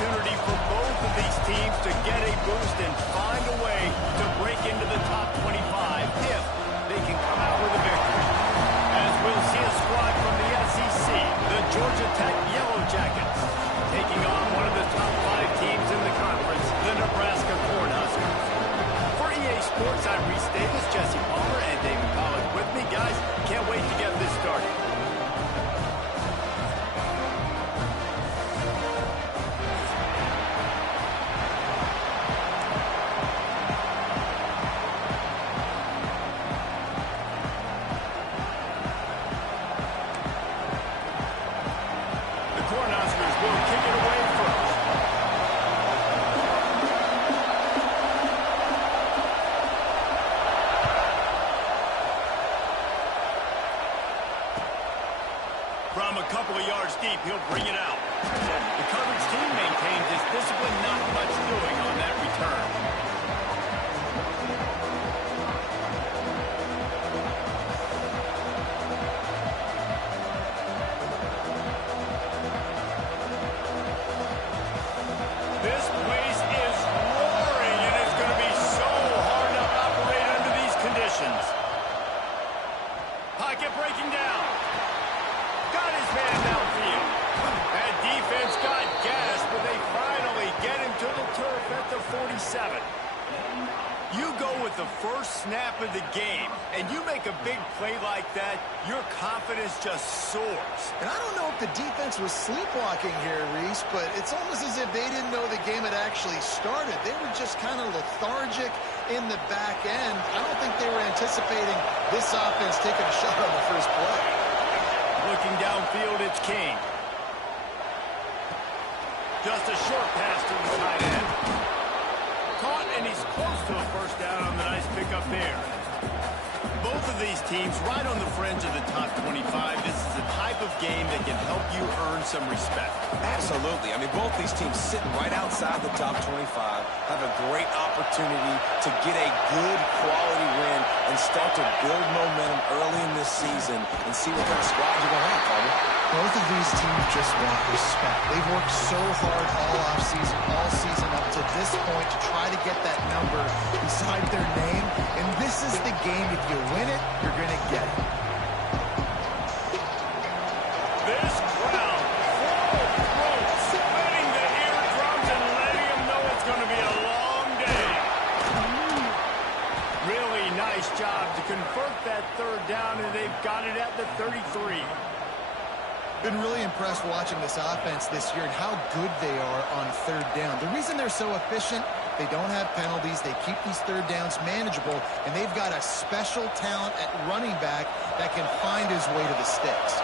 opportunity for both of these teams to get a boost and find a way to break into the top 25 if they can come out with a victory. As we'll see a squad from the SEC, the Georgia Tech Yellow Jackets, taking on one of the top 5 teams in the conference, the Nebraska Cornhuskers. For EA Sports, I'm Reese Davis, Jesse Palmer, and David Collins with me. Guys, can't wait to get this started. From a couple of yards deep, he'll bring it out. The coverage team maintains his discipline, not much doing on that return. This place is roaring, and it's going to be so hard to operate under these conditions. Pocket breaking down. Got his man downfield. That defense got gas, but they finally get him to the turf at the 47. You go with the first snap of the game, and you make a big play like that, your confidence just soars. And I don't know if the defense was sleepwalking here, Reese, but it's almost as if they didn't know the game had actually started. They were just kind of lethargic in the back end. I don't think they were anticipating this offense taking a shot on the first play. Looking downfield, it's King. Just a short pass to the tight end. Caught, and he's close to a first down on the nice pickup there. Both of these teams right on the fringe of the top 25. This is the type of game that can help you earn some respect. Absolutely. I mean, both these teams sitting right outside the top 25 have a great opportunity to get a good quality win and start to build momentum early in this season and see what kind of squad you're going to have, Carter. Both of these teams just want respect. They've worked so hard all offseason, all season up to this point to try to get that number beside their name. And this is the game. If you win it, you're going to get it. This crowd, full throat, splitting the eardrums and letting them know it's going to be a long day. Really nice job to convert that third down, and they've got it at the 33. Been really impressed watching this offense this year and how good they are on third down. The reason they're so efficient, they don't have penalties, they keep these third downs manageable, and they've got a special talent at running back that can find his way to the sticks.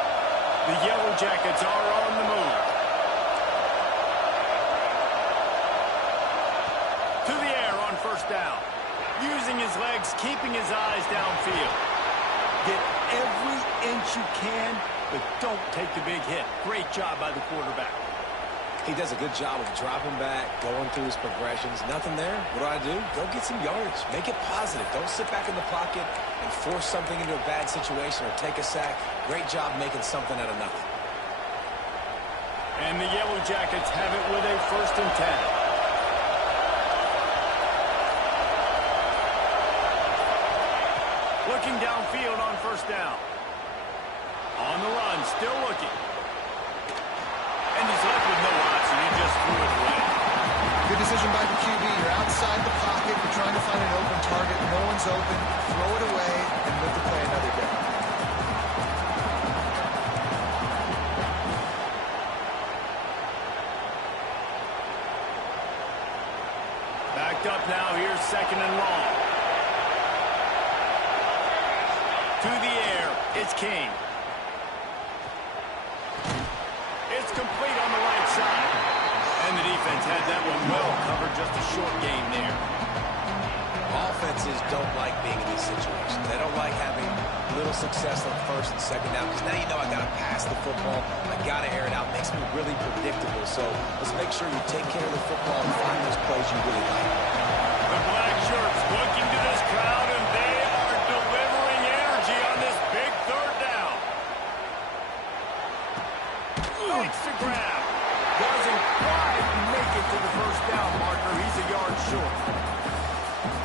The Yellow Jackets are on the move. To the air on first down. Using his legs, keeping his eyes downfield. Get every inch you can, but don't take the big hit. Great job by the quarterback. He does a good job of dropping back, going through his progressions. Nothing there. What do? Go get some yardage. Make it positive. Don't sit back in the pocket and force something into a bad situation or take a sack. Great job making something out of nothing. And the Yellow Jackets have it with a 1st and 10. Looking downfield on first down. On the run, still looking. And he's left with no option. He just threw it away. Good decision by the QB. You're outside the pocket. You're trying to find an open target. No one's open. Throw it away and live to play another day. Backed up now. Here's 2nd and long. To the air, it's King. It's complete on the right side. And the defense had that one well covered, just a short gain there. Offenses don't like being in these situations. They don't like having little success on 1st and 2nd down because now you know I got to pass the football. I got to air it out. Makes me really predictable. So let's make sure you take care of the football and find those plays you really like. The black shirts looking to this crowd, and they are delivering energy on this big 3rd down. Makes the grab. Doesn't quite make short.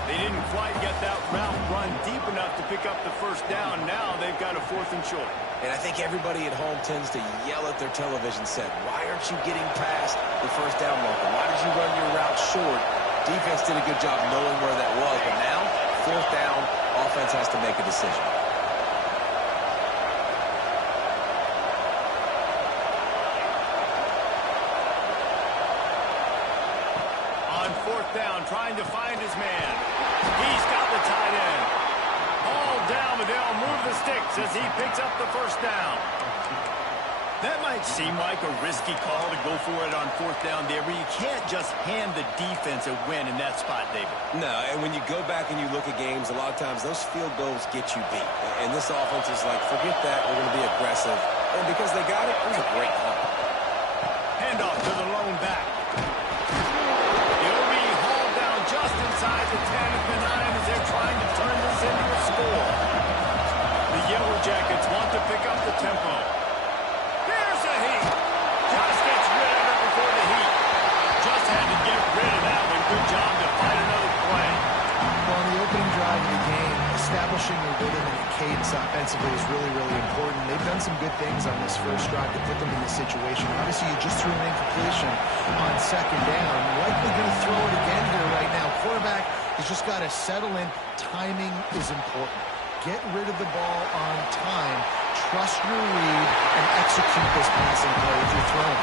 They didn't quite get that route run deep enough to pick up the first down. Now they've got a 4th and short. And I think everybody at home tends to yell at their television set, why aren't you getting past the first down marker? Why did you run your route short? Defense did a good job knowing where that was, but now, 4th down, offense has to make a decision. On 4th down, trying to find his man. He's got the tight end. Ball down, but they'll move the sticks as he picks up the first down. That might seem like a risky call to go for it on 4th down there, but you can't just hand the defense a win in that spot, David. No, and when you go back and you look at games, a lot of times those field goals get you beat. And this offense is like, forget that, we're going to be aggressive. And because they got it, it was a great call. Handoff to the lone back. He'll be hauled down just inside the 10 at the 9 as they're trying to turn this into a score. The Yellow Jackets want to pick up the tempo. There's a heat. Just gets rid of it before the heat. Just had to get rid of that one. Good job to find another play. Well, on the opening drive of the game, establishing a rhythm and a cadence offensively is really, really important. They've done some good things on this first drive to put them in this situation. Obviously, you just threw an incompletion on 2nd down. Likely going to throw it again here right now. Quarterback has just got to settle in. Timing is important. Get rid of the ball on time. Trust your read and execute this passing play if you're throwing.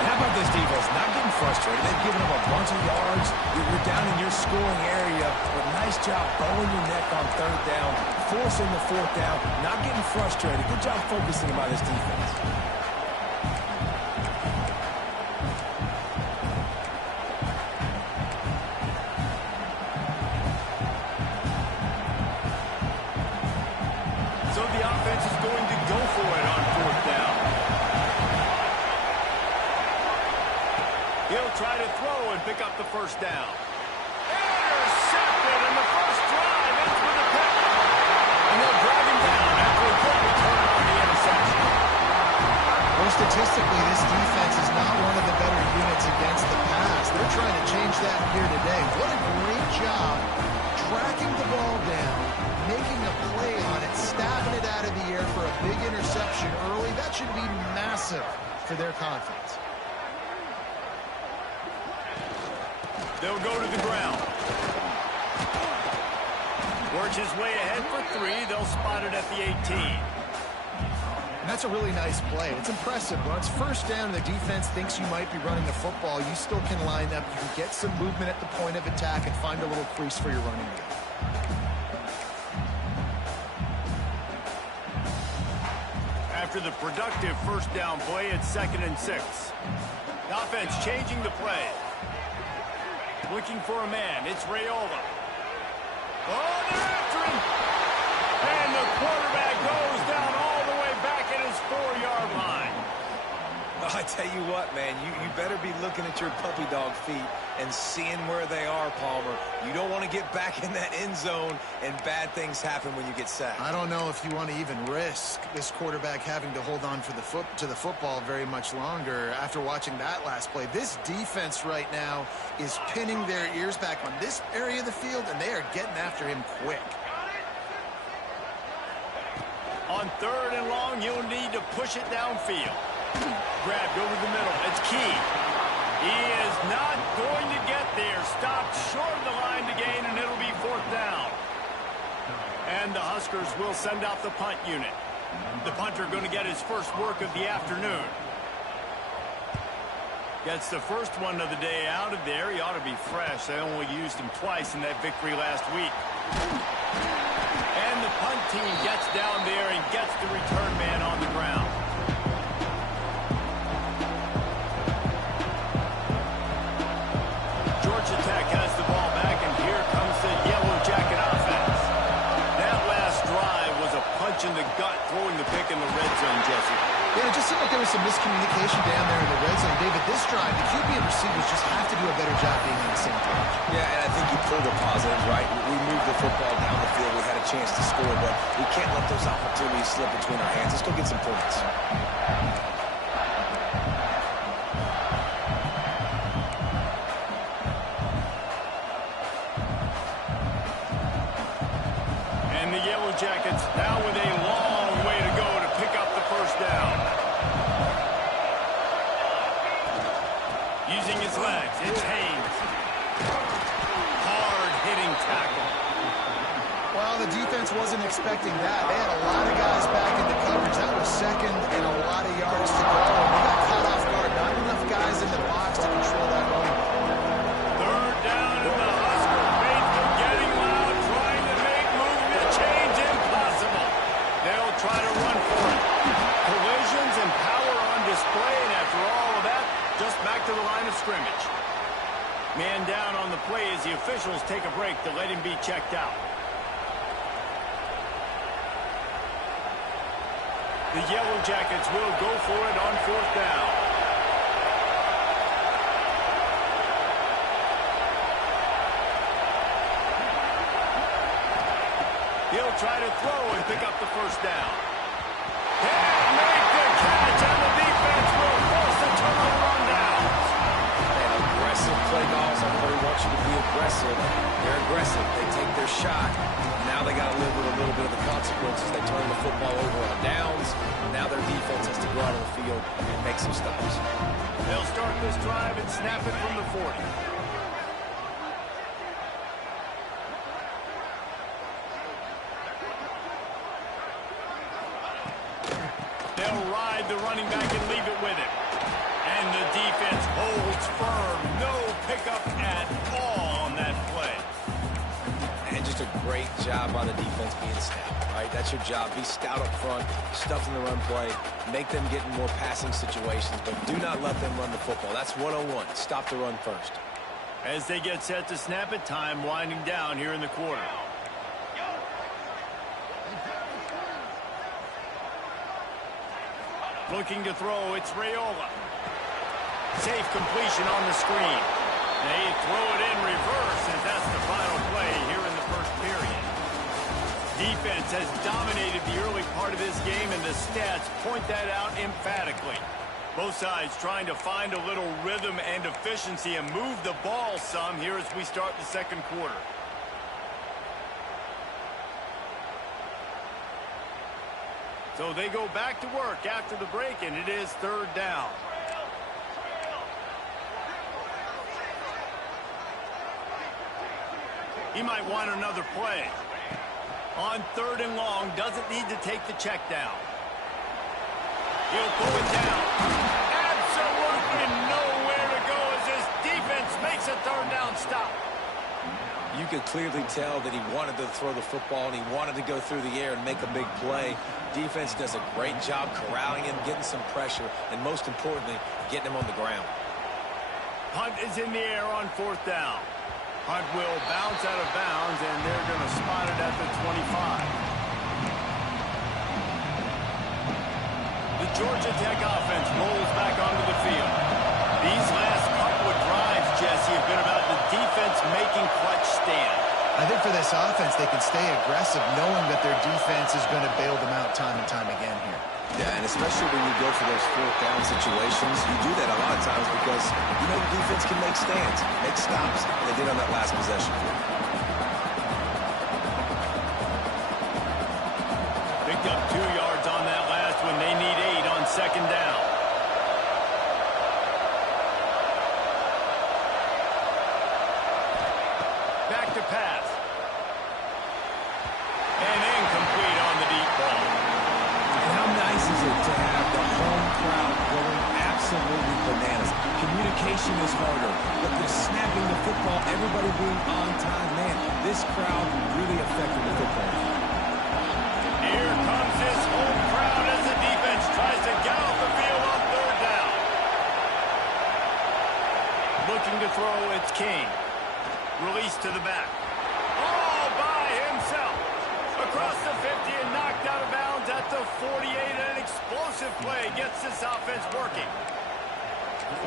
And how about this defense? Not getting frustrated. They've given up a bunch of yards. You're down in your scoring area, but nice job bowing your neck on 3rd down, forcing the 4th down, not getting frustrated. Good job focusing by this defense. So the offense is going to go for it on 4th down. He'll try to throw and pick up the first down. Intercepted, and the first drive ends with a pick. And they'll drag him down after a good return on the interception. Well, statistically, this defense is not one of the better units against the pass. They're trying to change that here today. What a great job tracking the ball down, making a play on it, stabbing it out of the air for a big interception early. That should be massive for their confidence. They'll go to the ground. Works his way ahead for 3. They'll spot it at the 18. And that's a really nice play. It's impressive. When it's 1st down and the defense thinks you might be running the football, you still can line up. You can get some movement at the point of attack and find a little crease for your running game. After the productive first down play, it's 2nd and 6. The offense changing the play. Looking for a man. It's Raiola. Oh, they're after him. And the quarterback goes down all the way back at his 4-yard line. I tell you what, man, you better be looking at your puppy dog feet and seeing where they are, Palmer. You don't want to get back in that end zone and bad things happen when you get sacked. I don't know if you want to even risk this quarterback having to hold on for to the football very much longer after watching that last play. This defense right now is pinning their ears back on this area of the field, and they are getting after him quick. On 3rd and long, you'll need to push it downfield. Grabbed over the middle. It's Key. He is not going to get there. Stopped short of the line to gain, and it'll be 4th down. And the Huskers will send out the punt unit. The punter going to get his first work of the afternoon. Gets the first one of the day out of there. He ought to be fresh. They only used him twice in that victory last week. And the punt team gets down there and gets the return man on the ground. Georgia Tech has the ball back, and here comes the Yellow Jacket offense. That last drive was a punch in the gut, throwing the pick in the red zone, Jesse. Yeah, it just seemed like there was some miscommunication down there in the red zone. David, this drive, the QB and receivers just have to do a better job being on the same page. Yeah, and I think you pulled the positives, right? We moved the football down the field. We had a chance to score, but we can't let those opportunities slip between our hands. Let's go get some points. expecting that. They had a lot of guys back into coverage. That was second and a lot of yards to go. And they got caught off guard. Not enough guys in the box to control that running ball. Third down, and the Husker faithful getting loud, trying to make moving the change impossible. They'll try to run for it. Collisions and power on display, and after all of that, just back to the line of scrimmage. Man down on the play as the officials take a break to let him be checked out. The Yellow Jackets will go for it on fourth down. He'll try to throw and pick up the first down. He'll make the catch, and the defense will force a turnover on downs. And aggressive play calls. Everybody wants you to be aggressive. They're aggressive. They take their shot. Now they got to live with a little bit of the consequences. They turn the football over on downs. Now their defense has to go out on the field and make some stops. They'll start this drive and snap it from the 40. They'll ride the running back and leave it with him. And the defense holds firm. No pickup at all on that play. And just a great job by the defense being stout. All right, that's your job. Be stout up front, stuff in the run play, make them get in more passing situations, but do not let them run the football. That's 101. Stop the run first. As they get set to snap it, time winding down here in the quarter. Looking to throw, it's Raiola. Safe completion on the screen. They throw it in reverse, and that's the final play here in the first period. Defense has dominated the early part of this game, and the stats point that out emphatically. Both sides trying to find a little rhythm and efficiency and move the ball some here as we start the second quarter. So they go back to work after the break, and it is third down. He might want another play. On third and long, doesn't need to take the check down. He'll pull it down. Absolutely nowhere to go as his defense makes a third down stop. You could clearly tell that he wanted to throw the football and he wanted to go through the air and make a big play. Defense does a great job corralling him, getting some pressure, and most importantly, getting him on the ground. Hunt is in the air on fourth down. Hunt will bounce out of bounds, and they're going to spot it at the 25. The Georgia Tech offense rolls back onto the field. These last couple of drives, Jesse, have been about the defense making clutch stand. I think for this offense, they can stay aggressive knowing that their defense is going to bail them out time and time again here. Yeah, and especially when you go for those fourth down situations, you do that a lot of times because you know the defense can make stands, make stops. They did on that last possession. Picked up 2 yards on that last one. They need 8 on second down. Back to pass. And incomplete on the deep ball. And how nice is it to have the home crowd going absolutely bananas? Communication is harder, but they're snapping the football, everybody being on time. Man, this crowd really affected the football. Here comes his home crowd as the defense tries to get off the field on third down. Looking to throw, it's King. Release to the back. All by himself. Across the 50 and knocked out of bounds at the 48. An explosive play gets this offense working.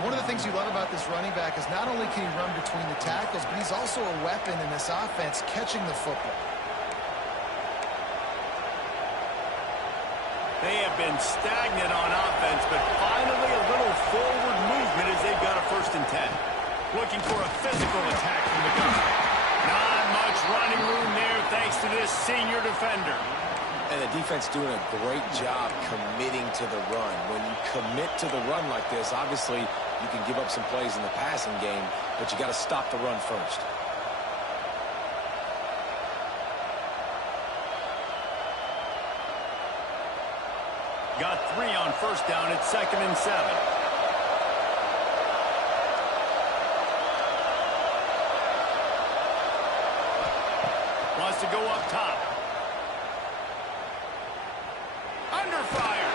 One of the things you love about this running back is not only can he run between the tackles, but he's also a weapon in this offense catching the football. They have been stagnant on offense, but finally a little forward movement as they've got a 1st and 10. Looking for a physical attack from the gun. Not much running room there thanks to this senior defender. And the defense doing a great job committing to the run. When you commit to the run like this, obviously you can give up some plays in the passing game, but you got to stop the run first. 3 on first down. It's 2nd and 7. Wants to go up top. Under fire.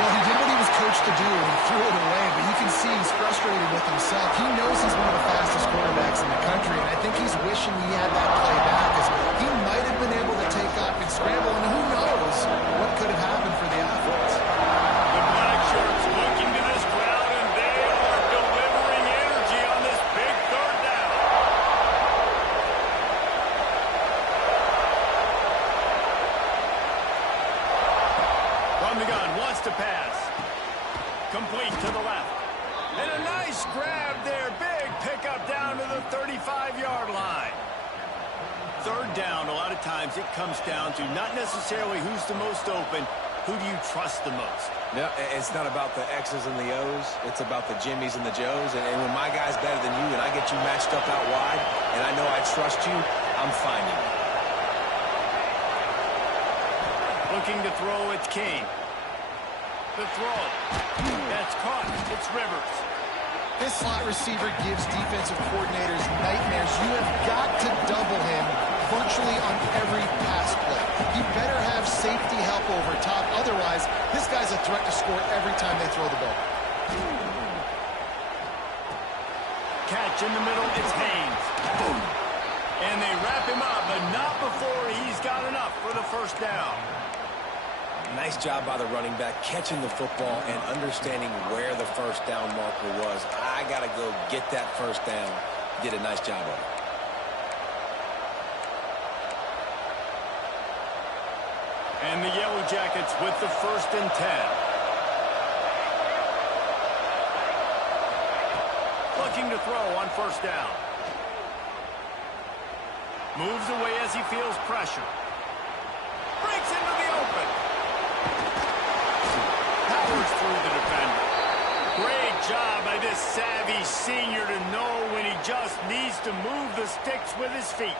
Well, he did what he was coached to do, and he threw it away, but you can see he's frustrated with himself. He knows he's one of the fastest quarterbacks in the country, and I think he's wishing he had that play back, because he might have been able to take off and scramble, and who knows what could have happened for the offense. The black shirts looking to this crowd, and they are delivering energy on this big 3rd down. From the gun, wants to pass. Complete to the left. And a nice grab there. Big pickup down to the 35-yard line. 3rd down, a lot of times it comes down to not necessarily who's the most open, who do you trust the most? No, it's not about the X's and the O's. It's about the Jimmys and the Joes. And when my guy's better than you and I get you matched up out wide and I know I trust you, I'm finding you. Looking to throw, it's King. The throw. That's caught. It's Rivers. This slot receiver gives defensive coordinators nightmares. You have got to double him virtually on every pass play. He better have safety help over top. Otherwise, this guy's a threat to score every time they throw the ball. Catch in the middle. It's Haynes. And they wrap him up, but not before he's got enough for the 1st down. Nice job by the running back catching the football and understanding where the 1st down marker was. I got to go get that 1st down. Did a nice job of it. And the Yellow Jackets with the 1st and 10. Looking to throw on 1st down. Moves away as he feels pressure. Breaks into the open. Powers through the defender. Great job by this savvy senior to know when he just needs to move the sticks with his feet.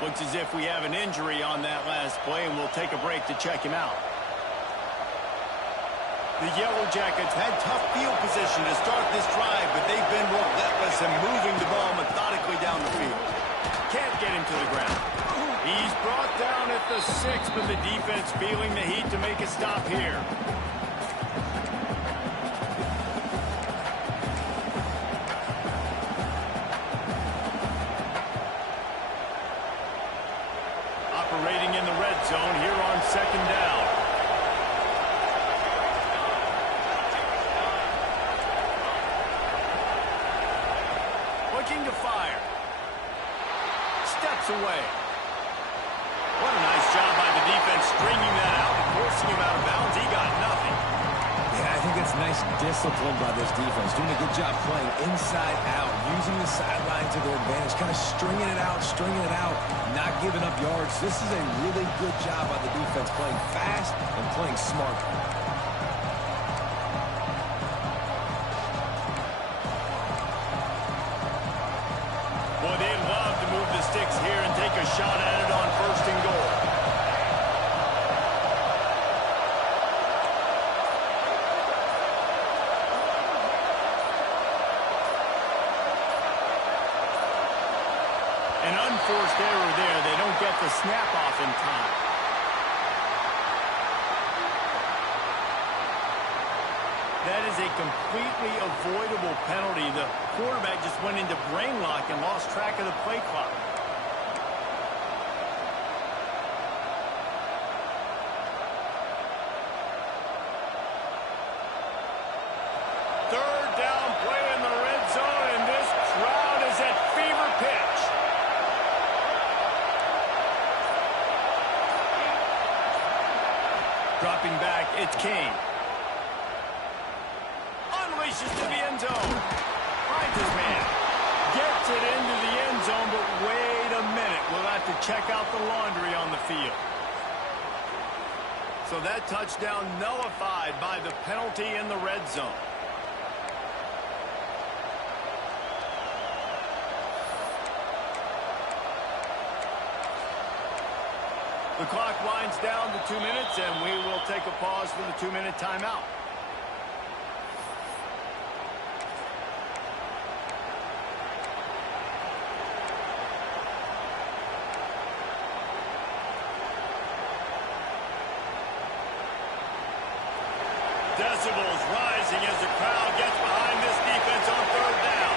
Looks as if we have an injury on that last play, and we'll take a break to check him out. The Yellow Jackets had tough field position to start this drive, but they've been relentless in moving the ball methodically down the field. Can't get him to the ground. He's brought down at the 6, but the defense feeling the heat to make a stop here. Operating in the red zone here on 2nd down. Looking to fire. Steps away. What a nice job by the defense stringing that out and forcing him out of bounds. He got nothing. Yeah, I think that's nice discipline by this defense. Doing a good job playing inside out, using the sideline to their advantage, kind of stringing it out, not giving up yards. This is a really good job by the defense, playing fast and playing smart. Boy, they love to move the sticks here and take a shot at it on 1st and goal. An unforced error there. They don't get the snap off in time. That is a completely avoidable penalty. The quarterback just went into brain lock and lost track of the play clock. Third down play in the red zone, and this crowd is at fever pitch. Dropping back, it's Kane. Unleashes to the end zone. Finds his man. Gets it into the end zone, but wait a minute. We'll have to check out the laundry on the field. So that touchdown nullified by the penalty in the red zone. The clock winds down to 2 minutes, and we will take a pause for the 2-minute timeout. Decibels rising as the crowd gets behind this defense on 3rd down.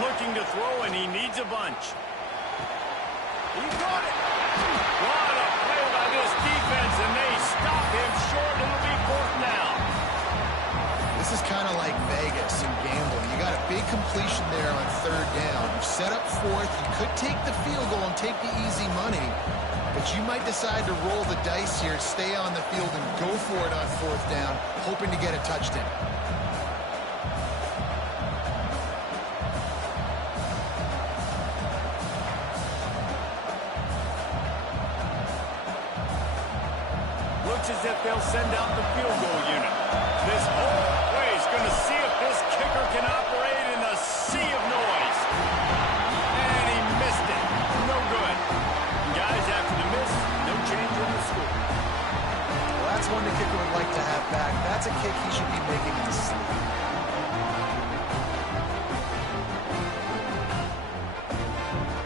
Looking to throw, and he needs a bunch. He got it. What a play by this defense, and they stop him short. It'll be 4th down. This is kind of like Vegas and gambling. You got a big completion there on 3rd down. You set up 4th. You could take the field goal and take the easy money, but you might decide to roll the dice here, stay on the field, and go for it on 4th down, hoping to get a touchdown. Looks as if they'll send out the field goal unit. This whole play is going to see if this kicker can operate in the sea of noise. And he missed it. No good. Guys, after the miss, no change in the score. Well, that's one the kicker would like to have back. That's a kick he should be making in his sleep.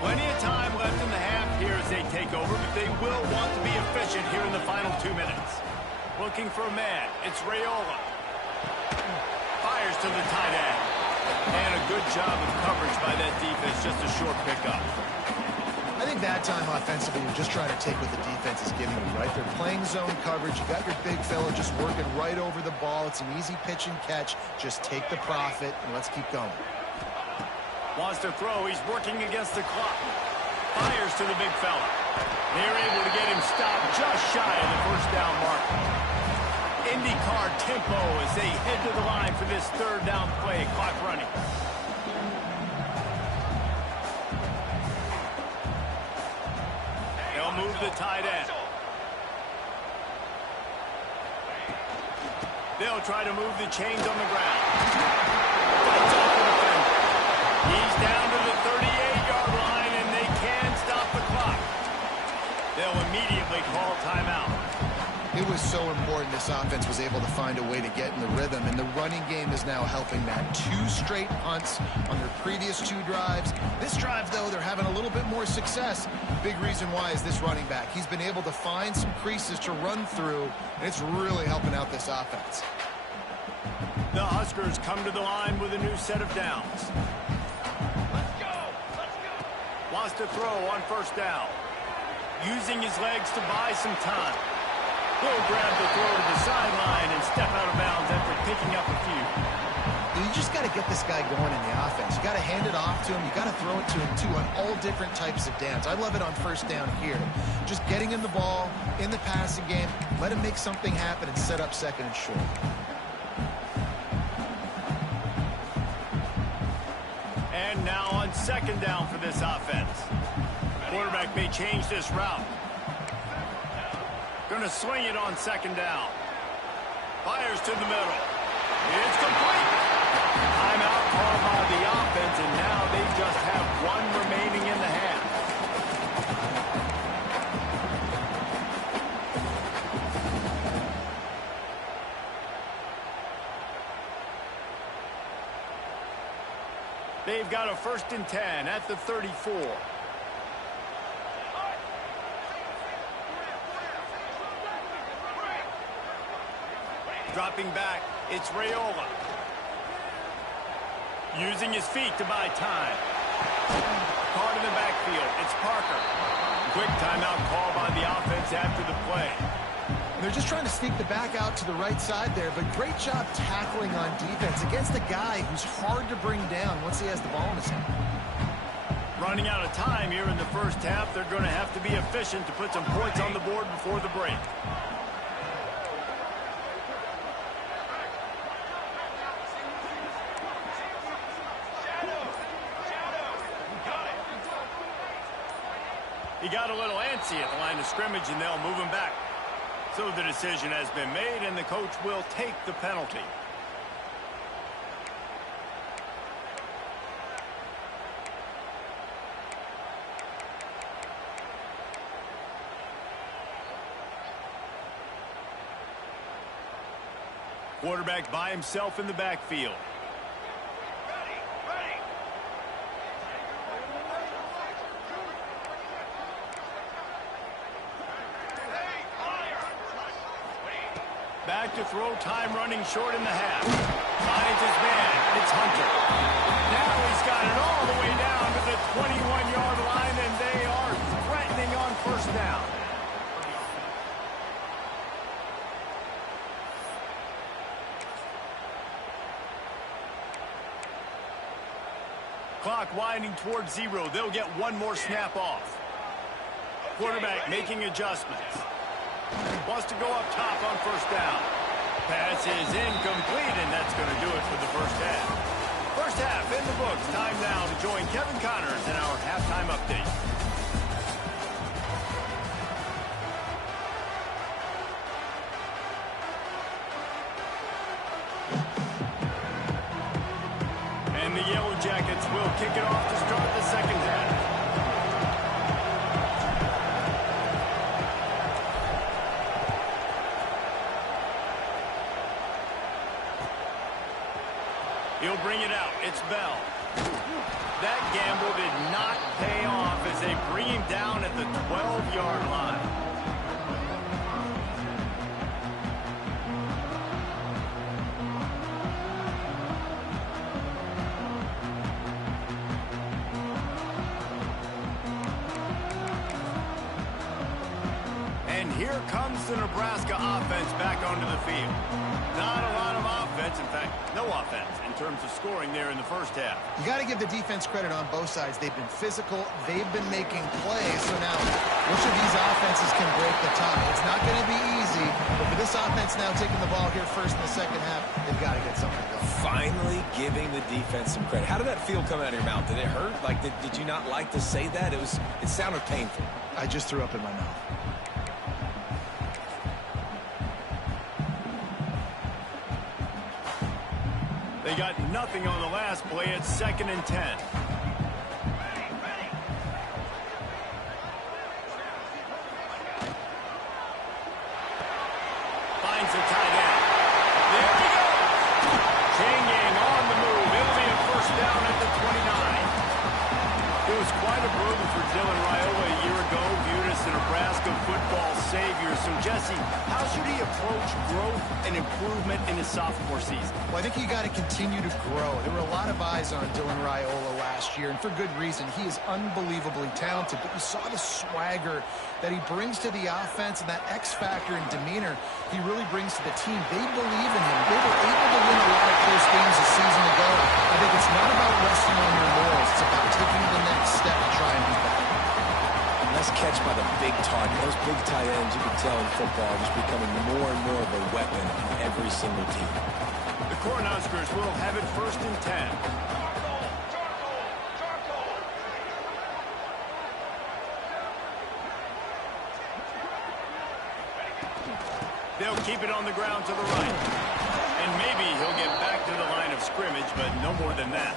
Plenty of time left in the half here as they take over, but they will want to be efficient here in the final 2 minutes. Looking for a man. It's Raiola. Fires to the tight end. And a good job of coverage by that defense. Just a short pickup. I think that time offensively, you're just trying to take what the defense is giving you, right? They're playing zone coverage. You got your big fella just working right over the ball. It's an easy pitch and catch. Just take the profit, and let's keep going. Wants to throw. He's working against the clock. Fires to the big fella. They're able to get him stopped just shy of the 1st down mark. IndyCar tempo as they head to the line for this 3rd down play. Clock running. They'll move the tight end. They'll try to move the chains on the ground. Fights off the defender. He's down to the 38-yard line, and they can stop the clock. They'll immediately call timeout. It was so important this offense was able to find a way to get in the rhythm, and the running game is now helping that. 2 straight punts on their previous 2 drives. This drive, though, they're having a little bit more success. Big reason why is this running back. He's been able to find some creases to run through, and it's really helping out this offense. The Huskers come to the line with a new set of downs. Wants to throw on 1st down. Using his legs to buy some time. He'll grab the throw to the sideline and step out of bounds after picking up a few. You just got to get this guy going in the offense. You got to hand it off to him. You got to throw it to him, too, on all different types of downs. I love it on 1st down here. Just getting him the ball in the passing game, let him make something happen and set up 2nd and short. And now on 2nd down for this offense. Quarterback may change this route. Going to swing it on 2nd down. Fires to the middle. It's complete. Timeout called by the offense, and now they just have 1 remaining in the half. They've got a 1st and 10 at the 34. Dropping back, it's Raiola. Using his feet to buy time. Caught in the backfield, it's Parker. Quick timeout call by the offense after the play. They're just trying to sneak the back out to the right side there, but great job tackling on defense against a guy who's hard to bring down once he has the ball in his hand. Running out of time here in the 1st half, they're going to have to be efficient to put some points on the board before the break. He got a little antsy at the line of scrimmage, and they'll move him back. So the decision has been made, and the coach will take the penalty. Quarterback by himself in the backfield. Back to throw, time running short in the half. Finds his man, it's Hunter. Now he's got it all the way down to the 21-yard line, and they are threatening on first down. Clock winding towards 0. They'll get one more snap off. Quarterback making adjustments. Wants to go up top on first down. Pass is incomplete, and that's going to do it for the first half. First half in the books. Time now to join Kevin Connors in our halftime update. And the Yellow Jackets will kick it off to start the second half. He'll bring it out. It's Bell. That gamble did not pay off as they bring him down at the 12-yard line. And here comes the Nebraska offense back onto the field. Not a lot of offense, in fact, no offense in terms of scoring there in the first half. You got to give the defense credit on both sides. They've been physical. They've been making plays. So now, which of these offenses can break the tie? It's not going to be easy, but for this offense now taking the ball here first in the second half, they've got to get something going. Finally giving the defense some credit. How did that feel coming out of your mouth? Did it hurt? Like, did you not like to say that? It sounded painful. I just threw up in my mouth. They got nothing on the last play. It's 2nd and 10. Finds the tight end. There he goes. Changing on the move. It'll be a first down at the 29. It was quite a burden for Dylan Raiola a year ago, viewed as the Nebraska football savior. So, Jesse, how should he approach growth and improvement in his sophomore season? Well, I think you got to continue to grow. There were a lot of eyes on Dylan Raiola last year, and for good reason. He is unbelievably talented, but you saw the swagger that he brings to the offense and that X factor and demeanor he really brings to the team. They believe in him. They were able to win a lot of close games a season ago. I think it's not about resting on your laurels. It's about taking the next step and trying to be better. Nice catch by the big target. Those big tight ends, you can tell in football, are just becoming more and more of a weapon on every single team. The Cornhuskers will have it 1st and 10. They'll keep it on the ground to the right. And maybe he'll get back to the line of scrimmage, but no more than that.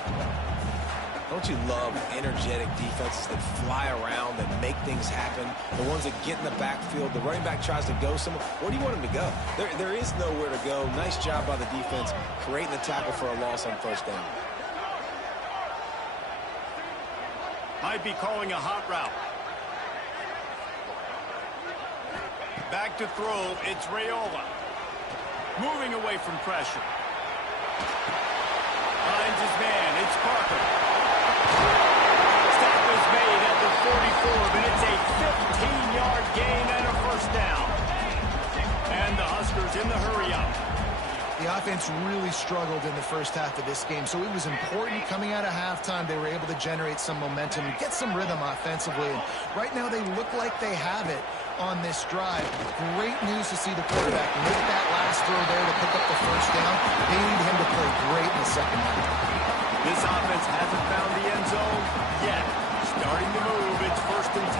Don't you love energetic defenses that fly around, that make things happen? The ones that get in the backfield, the running back tries to go somewhere. Where do you want him to go? There is nowhere to go. Nice job by the defense, creating the tackle for a loss on first down. Might be calling a hot route. Back to throw, it's Raiola. Moving away from pressure. Finds his man, it's Parker. Stop is made at the 44, but it's a 15-yard gain and a first down. And the Huskers in the hurry-up. The offense really struggled in the first half of this game, so it was important coming out of halftime. They were able to generate some momentum, get some rhythm offensively. And right now they look like they have it on this drive. Great news to see the quarterback make that last throw there to pick up the first down. They need him to play great in the second half. This offense hasn't found the end zone yet. Starting to move, it's 1st and 10.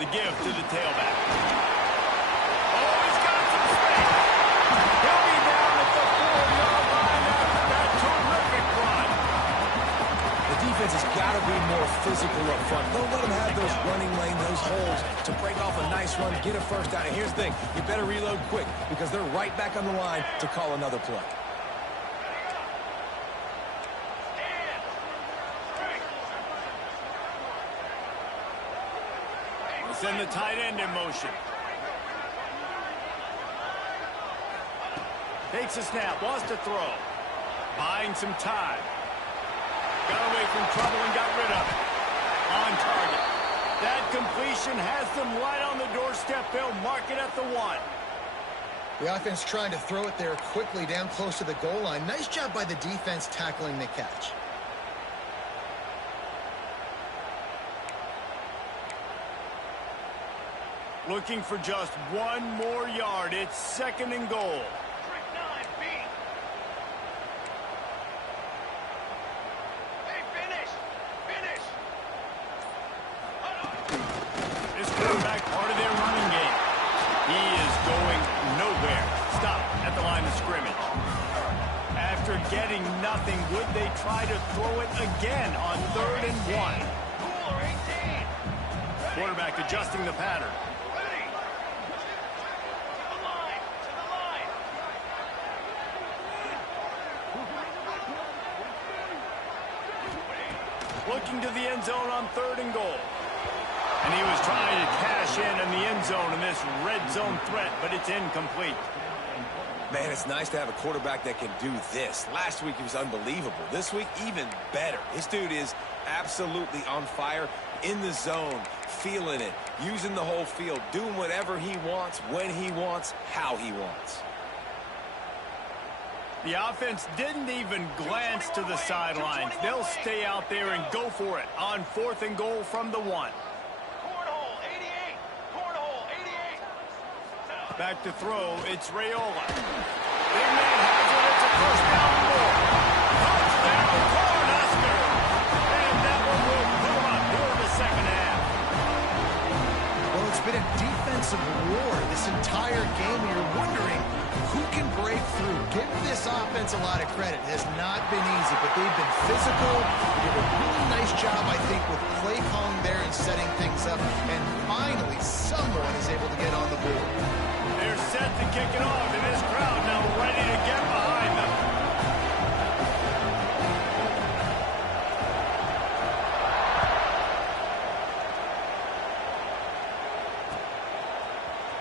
The give to the tailback. Oh, he's got some space. He'll be down at the 4-yard line after that terrific run. The defense has got to be more physical up front. Don't let them have those running lane, those holes to break off a nice run, get a first down. And here's the thing, you better reload quick because they're right back on the line to call another play. Send the tight end in motion. Takes a snap, wants to throw. Buying some time. Got away from trouble and got rid of it. On target. That completion has them right on the doorstep. They'll mark it at the 1. The offense trying to throw it there quickly down close to the goal line. Nice job by the defense tackling the catch. Looking for just 1 more yard. It's 2nd and goal. This quarterback part of their running game. He is going nowhere. Stop at the line of scrimmage. After getting nothing, would they try to throw it again on 3rd and 1? Quarterback adjusting the pattern. Looking to the end zone on 3rd and goal. And he was trying to cash in the end zone in this red zone threat, but it's incomplete. Man, it's nice to have a quarterback that can do this. Last week he was unbelievable. This week, even better. This dude is absolutely on fire, in the zone, feeling it, using the whole field, doing whatever he wants, when he wants, how he wants. The offense didn't even glance to the sidelines. They'll stay out there and go for it on 4th and goal from the 1. Back to throw, it's Raiola. Big man has it, it's a first down and more. Touchdown, Cornhusker! And that one will put him up here in the 2nd half. Well, it's been a defensive war this entire game. You're wondering who can break through. Give this offense a lot of credit. It has not been easy, but they've been physical. They did a really nice job, I think, with play calling there and setting things up. And finally, someone is able to get on the board. They're set to kick it off, and this crowd now ready to get behind them.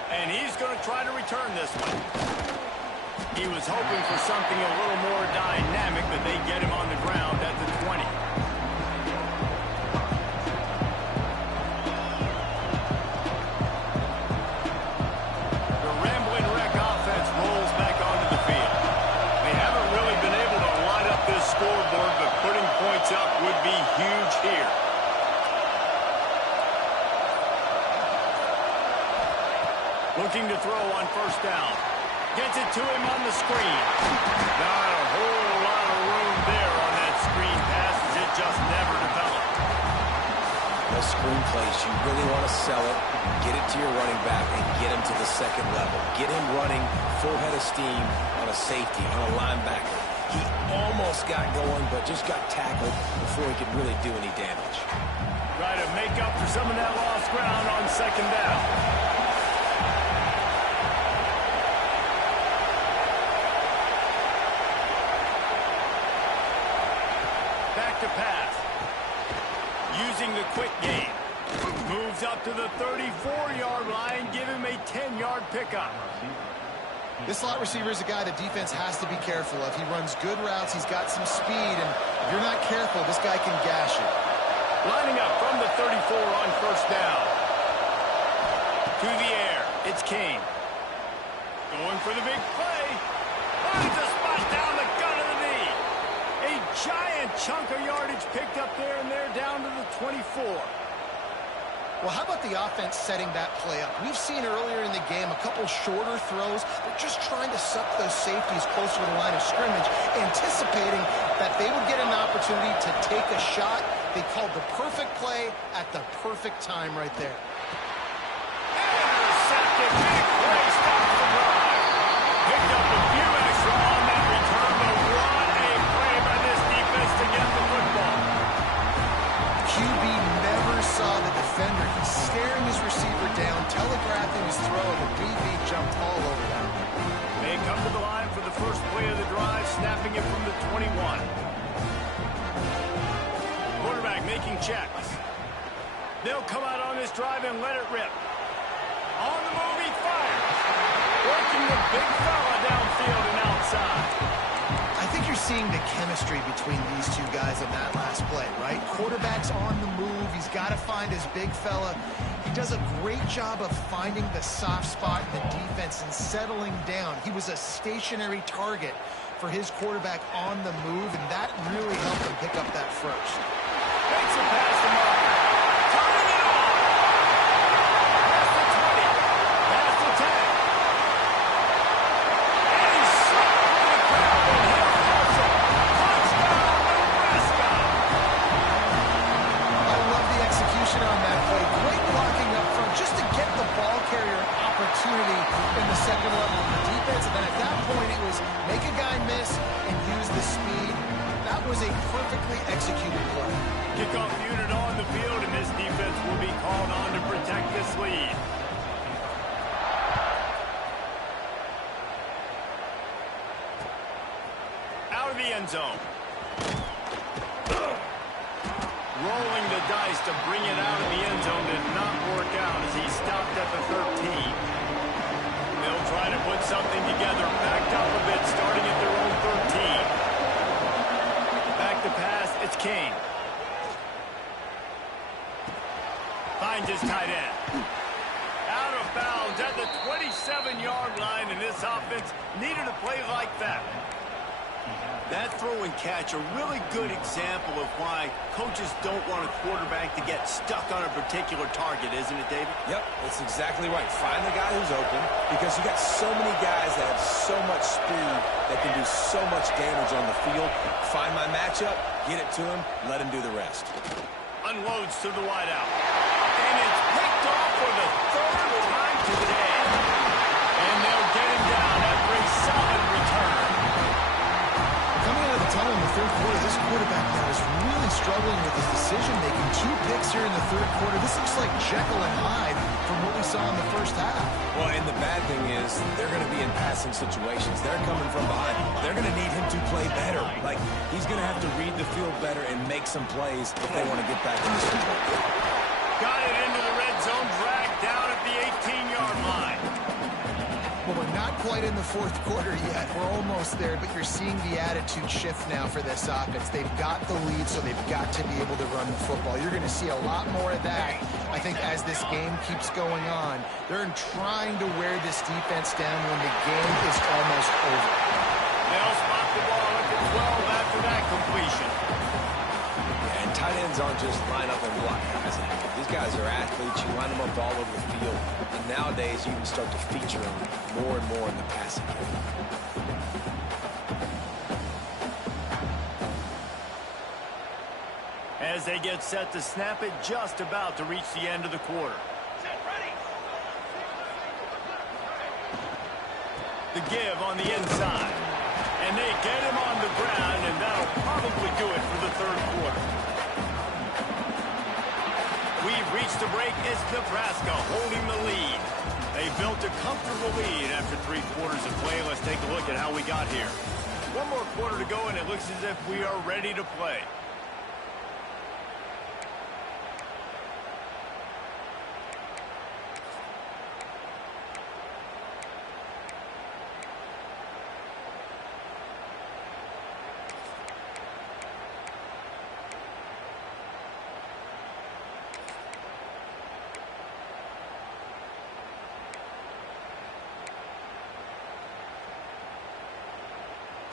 And he's going to try to return this one. He was hoping for something a little more dynamic, but they get him on the ground at the 20. The Rambling Wreck offense rolls back onto the field. They haven't really been able to light up this scoreboard, but putting points up would be huge here. Looking to throw on 1st down. Gets it to him on the screen. Not a whole lot of room there on that screen pass as it just never developed. Those screen plays, you really want to sell it, get it to your running back, and get him to the 2nd level. Get him running full head of steam on a safety, on a linebacker. He almost got going, but just got tackled before he could really do any damage. Try to make up for some of that lost ground on 2nd down. To pass. Using the quick game. Moves up to the 34-yard line. Give him a 10-yard pickup. This slot receiver is a guy the defense has to be careful of. He runs good routes. He's got some speed. And if you're not careful, this guy can gash you. Lining up from the 34 on 1st down. To the air. It's Kane. Going for the big play. Finds a spot down the gut of the knee. A giant chunk of yardage picked up there, and they're down to the 24. Well, how about the offense setting that play up? We've seen earlier in the game a couple shorter throws. They're just trying to suck those safeties closer to the line of scrimmage, anticipating that they would get an opportunity to take a shot. They called the perfect play at the perfect time right there. Intercepted. Big play. Stops the drive. Picked up a few extra on that return, but what a play by this defense to get the football. telegraphing his throw, and the DB jumped all over that. They come to the line for the first play of the drive, snapping it from the 21. Quarterback making checks. They'll come out on this drive and let it rip. On the move, he fires. Working the big fella downfield and outside. I think you're seeing the chemistry between these two guys in that last play, right? Quarterback's on the move. He's got to find his big fella. He does a great job of finding the soft spot in the defense and settling down. He was a stationary target for his quarterback on the move, and that really helped him pick up that first. Makes a pass to Mark. Turning it on. Past the 20. Past the 10. And he's struck into the crowd, and he'll force it. Touchdown, Nebraska. I love the execution on that play. Great blocking up front just to get the ball carrier an opportunity in the second level of the defense. And then at that point, it was make a guy miss and use the speed. That was a perfectly executed play. Kickoff unit on the field, and this defense will be called on to protect this lead. Out of the end zone. Rolling the dice to bring it out of the end zone did not work out as he stopped at the 13. They'll try to put something together, backed up a bit, starting at their own 13. Back to pass, it's King. Finds his tight end. Out of bounds at the 27-yard line, and this offense needed a play like that. That throw and catch, a really good example of why coaches don't want a quarterback to get stuck on a particular target, isn't it, David? Yep, that's exactly right. Find the guy who's open, because you got so many guys that have so much speed that can do so much damage on the field. Find my matchup, get it to him, let him do the rest. Unloads to the wideout. And it's picked off for the third time today. And they'll get him down after a solid return. Coming out of the tunnel in the third quarter, this quarterback now is really struggling with his decision-making. 2 picks here in the third quarter. This looks like Jekyll and Hyde from what we saw in the first half. Well, and the bad thing is they're going to be in passing situations. They're coming from behind. They're going to need him to play better. Like, he's going to have to read the field better and make some plays if they want to get back in the Super Bowl. Got it into the red zone, dragged down at the 18-yard line. Well, we're not quite in the fourth quarter yet. We're almost there, but you're seeing the attitude shift now for this offense. They've got the lead, so they've got to be able to run the football. You're going to see a lot more of that, I think, as this game keeps going on. They're trying to wear this defense down when the game is almost over. They'll spot the ball at the 12 after that completion. And tight ends aren't just line up and block guys. These guys are athletes. You line them up all over the field. And nowadays, you can start to feature them more and more in the passing game. As they get set to snap it, just about to reach the end of the quarter. The give on the inside. And they get him on the ground, and that'll probably do it for the third quarter. We've reached the break. It's Nebraska holding the lead. They built a comfortable lead after 3 quarters of play. Let's take a look at how we got here. 1 more quarter to go, and it looks as if we are ready to play.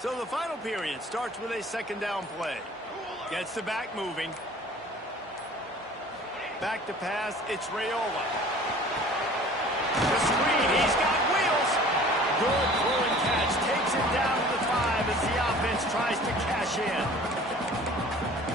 So the final period starts with a second down play. Gets the back moving. Back to pass, it's Raiola. The screen, he's got wheels. Good throw and catch, takes it down to the 5 as the offense tries to cash in.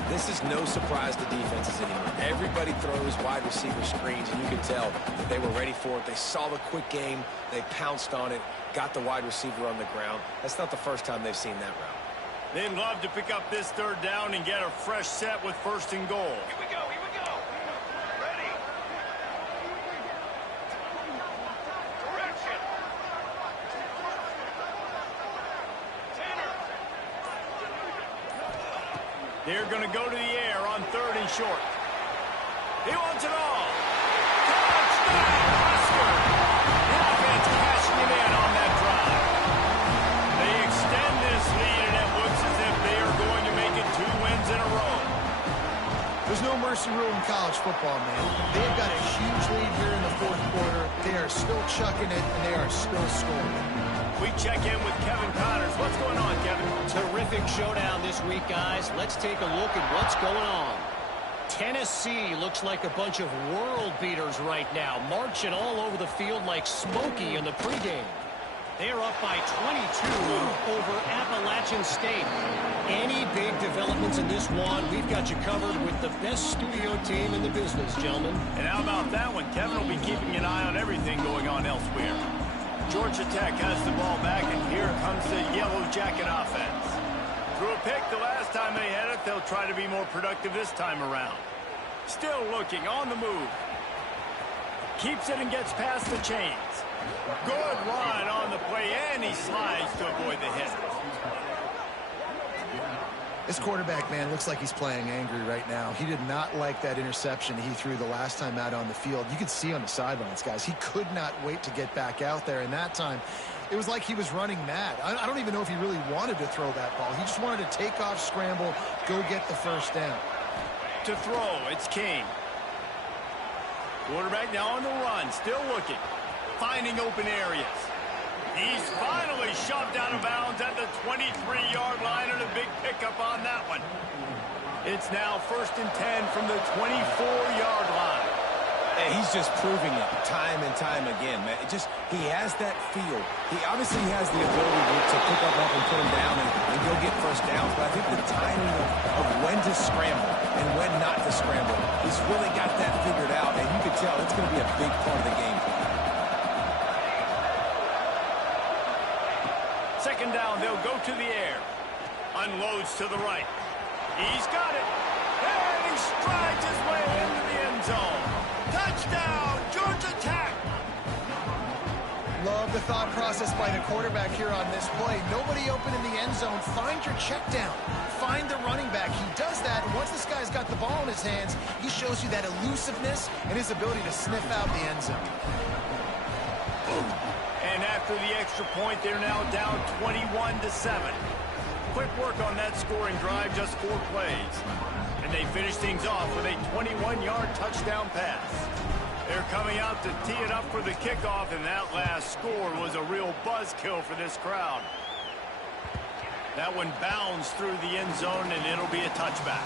This is no surprise to defenses anymore. Everybody throws wide receiver screens, and you can tell that they were ready for it. They saw the quick game. They pounced on it, got the wide receiver on the ground. That's not the first time they've seen that route. They'd love to pick up this third down and get a fresh set with 1st and goal. Here we go, here we go. Ready. They're going to go to the air on 3rd and short. He wants it all. Touchdown, Husker. The offense cashing it in on that drive. They extend this lead, and it looks as if they are going to make it 2 wins in a row. There's no mercy rule in college football, man. They've got a huge lead here in the 4th quarter. They are still chucking it, and they are still scoring. We check in with Kevin Connors. What's going on, Kevin? Terrific showdown this week, guys. Let's take a look at what's going on. Tennessee looks like a bunch of world beaters right now, marching all over the field like Smokey in the pregame. They're up by 22 over Appalachian State. Any big developments in this one, we've got you covered with the best studio team in the business, gentlemen. And how about that one? Kevin will be keeping an eye on everything going on elsewhere. Georgia Tech has the ball back, and here comes the Yellow Jacket offense. Threw a pick the last time they had it. They'll try to be more productive this time around. Still looking on the move. Keeps it and gets past the chains. Good run on the play, and he slides to avoid the hit. This quarterback, man, looks like he's playing angry right now. He did not like that interception he threw the last time out on the field. You could see on the sidelines, guys. He could not wait to get back out there, and that time it was like he was running mad. I don't even know if he really wanted to throw that ball. He just wanted to take off, scramble, go get the first down. To throw, it's King. Quarterback now on the run, still looking, finding open areas. He's finally shoved out of bounds at the 23-yard line, and a big pickup on that one. It's now 1st and 10 from the 24-yard line. And he's just proving it time and time again, man. He has that feel. He obviously has the ability to pick up and put him down and go get first downs, but I think the timing of when to scramble and when not to scramble, he's really got that figured out, and you can tell it's going to be a big part of the game. 2nd down, they'll go to the air. Unloads to the right. He's got it. And he strides his way into the end zone. Touchdown, Georgia Tech. Love the thought process by the quarterback here on this play. Nobody open in the end zone. Find your check down. Find the running back. He does that, and once this guy's got the ball in his hands, he shows you that elusiveness and his ability to sniff out the end zone. And after the extra point, they're now down 21-7. Quick work on that scoring drive, just 4 plays. And they finish things off with a 21-yard touchdown pass. They're coming out to tee it up for the kickoff, and that last score was a real buzzkill for this crowd. That one bounds through the end zone, and it'll be a touchback.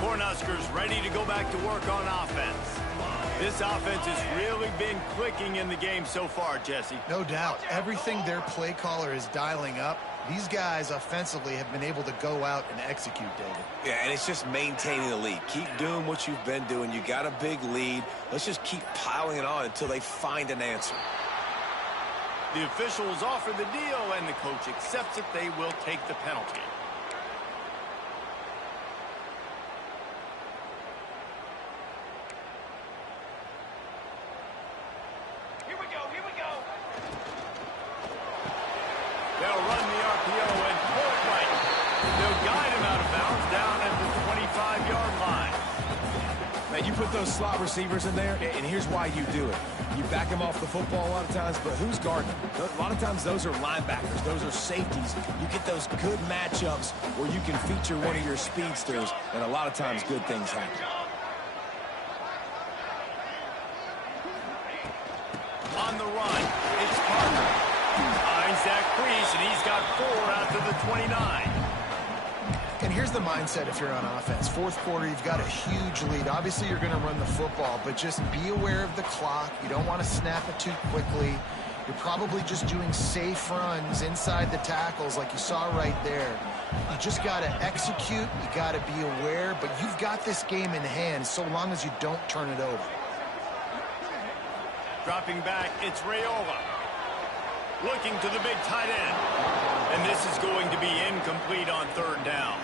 Cornhuskers ready to go back to work on offense. This offense has really been clicking in the game so far, Jesse. No doubt. Everything their play caller is dialing up, these guys offensively have been able to go out and execute, David. Yeah, and it's just maintaining the lead. Keep doing what you've been doing. You got a big lead. Let's just keep piling it on until they find an answer. The officials offer the deal, and the coach accepts it. They will take the penalty. They'll run the RPO and pull it right. They'll guide him out of bounds down at the 25-yard line. Man, you put those slot receivers in there, and here's why you do it. You back them off the football a lot of times, but who's guarding them? A lot of times those are linebackers. Those are safeties. You get those good matchups where you can feature one of your speedsters, and a lot of times good things happen. On the run, it's Parker. Finds that crease, and he's got 4 out to the 29. And here's the mindset if you're on offense. 4th quarter, you've got a huge lead. Obviously, you're going to run the football, but just be aware of the clock. You don't want to snap it too quickly. You're probably just doing safe runs inside the tackles like you saw right there. You just got to execute. You got to be aware, but you've got this game in hand so long as you don't turn it over. Dropping back, it's Raiola. Looking to the big tight end. And this is going to be incomplete on third down.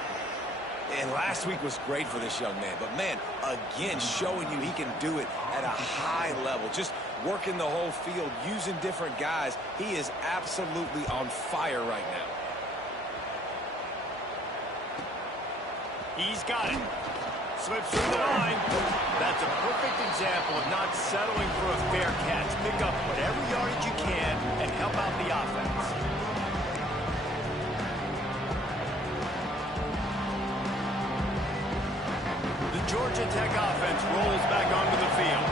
And last week was great for this young man. But, man, again, showing you he can do it at a high level. Just working the whole field, using different guys. He is absolutely on fire right now. He's got it. Slips through the line. That's a perfect example of not settling for a fair catch. Pick up whatever yardage you can and help out the offense. The Georgia Tech offense rolls back onto the field.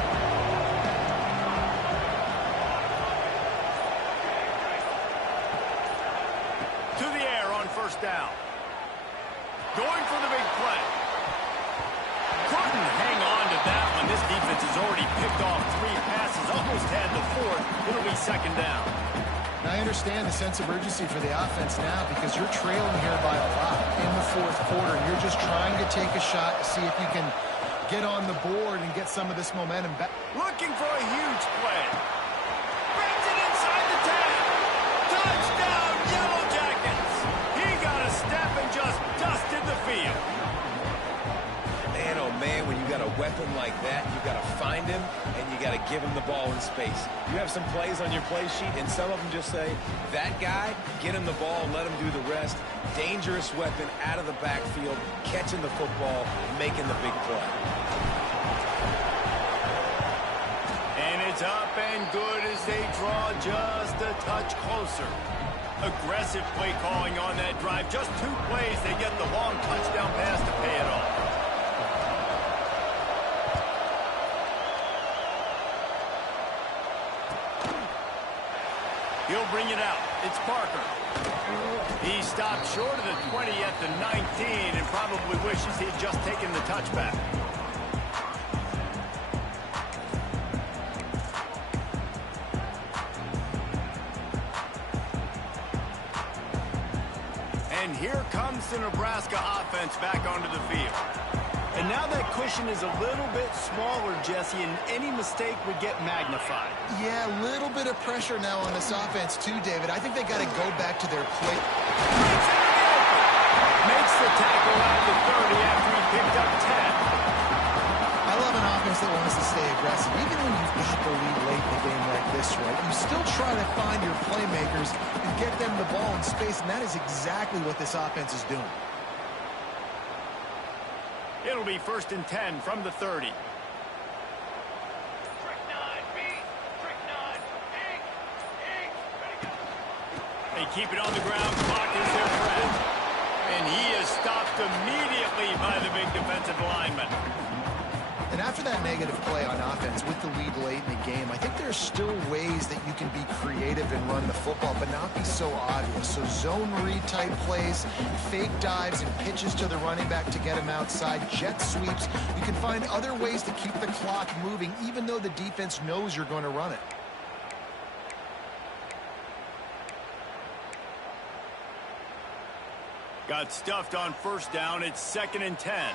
To the air on first down. Going for the big play. Couldn't hang on to that one. This defense has already picked off 3 passes, almost had the 4th. It'll be second down. Now, I understand the sense of urgency for the offense now because you're trailing here by a lot in the 4th quarter. You're just trying to take a shot to see if you can get on the board and get some of this momentum back. Looking for a huge play. Brings it inside the 10. Touchdown, Yellow Jackets. He got a step and just dusted the field. Man, oh man, when you got a weapon like that, you got to find him and you got to give him the ball in space. You have some plays on your play sheet, and some of them just say, that guy, get him the ball, let him do the rest. Dangerous weapon out of the backfield, catching the football, making the big play. And it's up and good as they draw just a touch closer. Aggressive play calling on that drive. Just 2 plays, they get the long touchdown pass to pay it off. He'll bring it out. It's Parker. He stopped short of the 20 at the 19 and probably wishes he'd just taken the touchback. And here comes the Nebraska offense back onto the field. And now that cushion is a little bit smaller, Jesse, and any mistake would get magnified. Yeah, a little bit of pressure now on this offense too, David. I think they got to go back to their play. Makes the tackle out to 30 after he picked up 10. I love an offense that wants to stay aggressive. Even when you've got the lead late in the game like this, right, you still try to find your playmakers and get them the ball in space, and that is exactly what this offense is doing. It'll be 1st and 10 from the 30. They keep it on the ground. Clock is their friend. And he is stopped immediately by the big defensive lineman. And after that negative play on offense with the lead late in the game, I think there's still ways that you can be creative and run the football, but not be so obvious. So zone read type plays, fake dives and pitches to the running back to get him outside, jet sweeps. You can find other ways to keep the clock moving, even though the defense knows you're going to run it. Got stuffed on first down. It's 2nd and 10.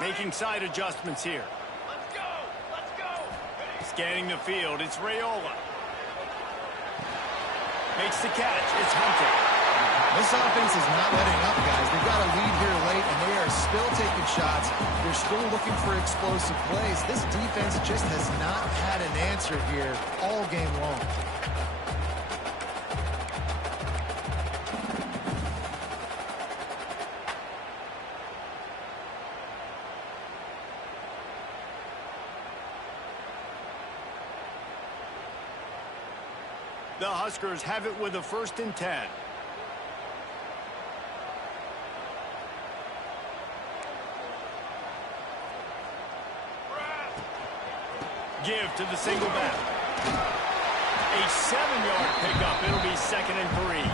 Making side adjustments here. Let's go! Let's go! Scanning the field, it's Raiola. Makes the catch, it's Hunter. This offense is not letting up, guys. They've got a lead here late, and they are still taking shots. They're still looking for explosive plays. This defense just has not had an answer here all game long. The Huskers have it with a 1st and 10. Give to the single back. A 7-yard pickup. It'll be 2nd and 3.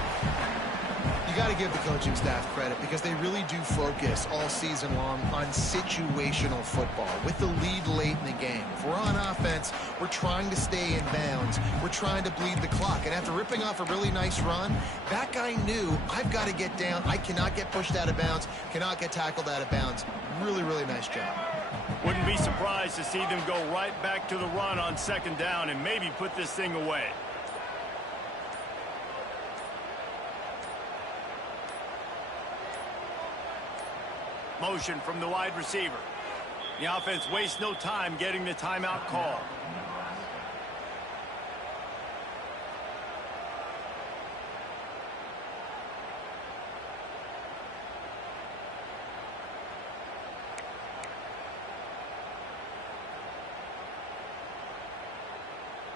You got to give the coaching staff credit because they really do focus all season long on situational football with the lead late in the game. If we're on offense, we're trying to stay in bounds. We're trying to bleed the clock. And after ripping off a really nice run, that guy knew, I've got to get down. I cannot get pushed out of bounds, cannot get tackled out of bounds. Really, really nice job. Wouldn't be surprised to see them go right back to the run on 2nd down and maybe put this thing away. motion from the wide receiver. The offense wastes no time getting the timeout call.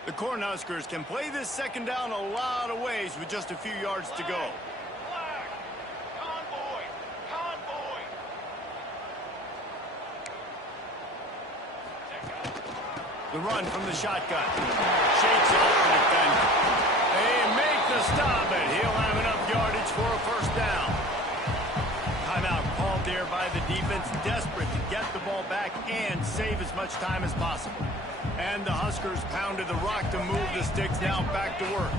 The Cornhuskers can play this second down a lot of ways with just a few yards to go. The run from the shotgun. Shakes off the defender. They make the stop, and he'll have enough yardage for a first down. Timeout called there by the defense, desperate to get the ball back and save as much time as possible. And the Huskers pounded the rock to move the sticks, now back to work.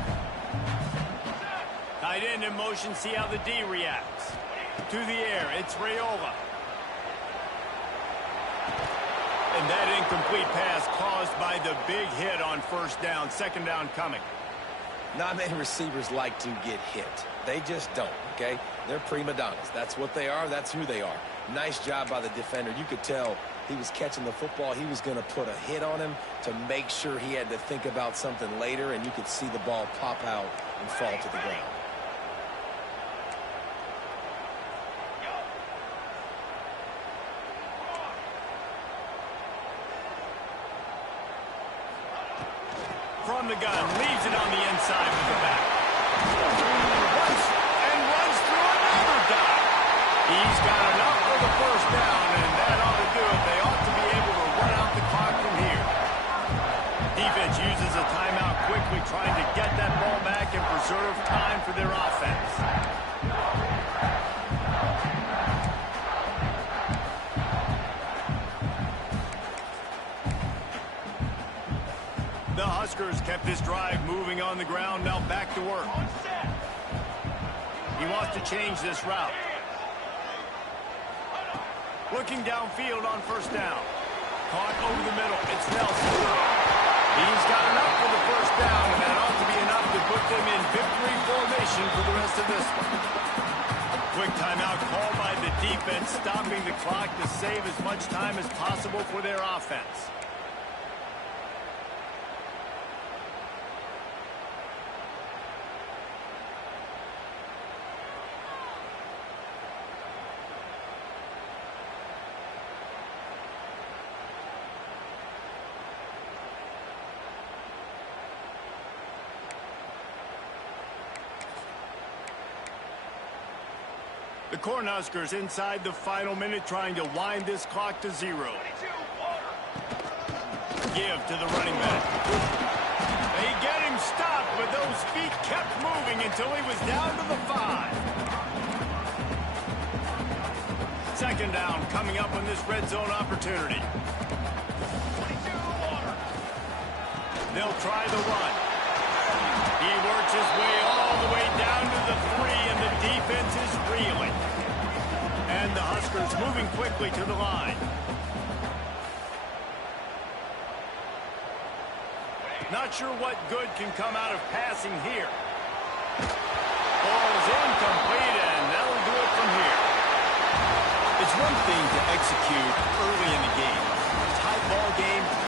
Tight end in motion, see how the D reacts. To the air, it's Raiola. And that incomplete pass caused by the big hit on first down. Second down coming. Not many receivers like to get hit. They just don't, okay? They're prima donnas. That's what they are. That's who they are. Nice job by the defender. You could tell he was catching the football. He was going to put a hit on him to make sure he had to think about something later, and you could see the ball pop out and fall to the ground. From the gun, leaves it on the inside with the back. Runs through another dive. He's got enough for the first down, and that ought to do it. They ought to be able to run out the clock from here. Defense uses a timeout quickly, trying to get that ball back and preserve time for their offense. The Huskers kept this drive moving on the ground, now back to work. He wants to change this route. Looking downfield on first down. Caught over the middle. It's Nelson. He's got enough for the first down, and that ought to be enough to put them in victory formation for the rest of this one. Quick timeout called by the defense, stopping the clock to save as much time as possible for their offense. The Cornhuskers inside the final minute, trying to wind this clock to 0. Give to the running back. They get him stopped, but those feet kept moving until he was down to the 5. Second down coming up on this red zone opportunity. They'll try the run. He works his way all the way down to the 3, and the defense is reeling. And the Huskers moving quickly to the line. Not sure what good can come out of passing here. Ball's incomplete, and that'll do it from here. It's one thing to execute early in the game,